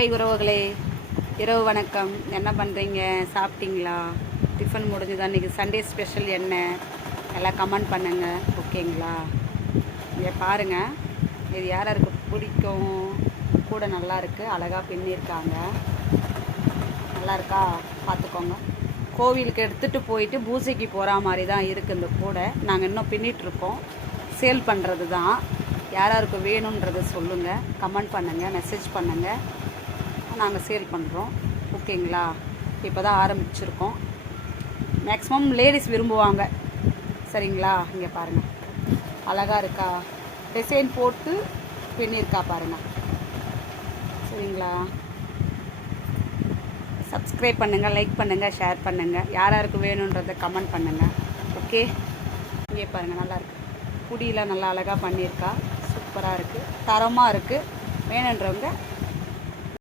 Hi உறவுகளே, இரவு வணக்கம். என்ன பண்ணுறீங்க? சாப்பிட்டீங்களா? டிஃபன் முடிஞ்சுதா? இன்றைக்கி சண்டே ஸ்பெஷல் என்ன? எல்லாம் கமெண்ட் பண்ணுங்கள், ஓகேங்களா? இங்கே பாருங்கள், இது யாருக்கு பிடிக்கும்? கூட நல்லா இருக்குது, அழகாக பின்னிருக்காங்க. நல்லா இருக்கா? பார்த்துக்கோங்க. கோவிலுக்கு எடுத்துகிட்டு போயிட்டு பூஜைக்கு போகிற மாதிரி தான் இருக்குது இந்த கூடை. நாங்கள் இன்னும் பின்னிகிட்ருக்கோம், சேல் பண்ணுறது தான். யாருக்கு வேணுன்றதை சொல்லுங்கள், கமெண்ட் பண்ணுங்கள், மெசேஜ் பண்ணுங்கள். நாங்கள் சேல் பண்ணுறோம், ஓகேங்களா? இப்போ தான் ஆரம்பிச்சிருக்கோம். மேக்ஸிமம் லேடிஸ் விரும்புவாங்க, சரிங்களா? இங்கே பாருங்கள், அழகாக இருக்கா? டிசைன் போட்டு பின்னிருக்கா பாருங்கள், சரிங்களா? சப்ஸ்கிரைப் பண்ணுங்கள், லைக் பண்ணுங்கள், ஷேர் பண்ணுங்கள். யாருக்கு வேணுன்றதை கமெண்ட் பண்ணுங்கள், ஓகே? இங்கே பாருங்கள், நல்லாயிருக்கு. குடியில் நல்லா அழகாக பண்ணியிருக்கா, சூப்பராக இருக்குது, தரமாக இருக்குது. வேணுன்றவங்க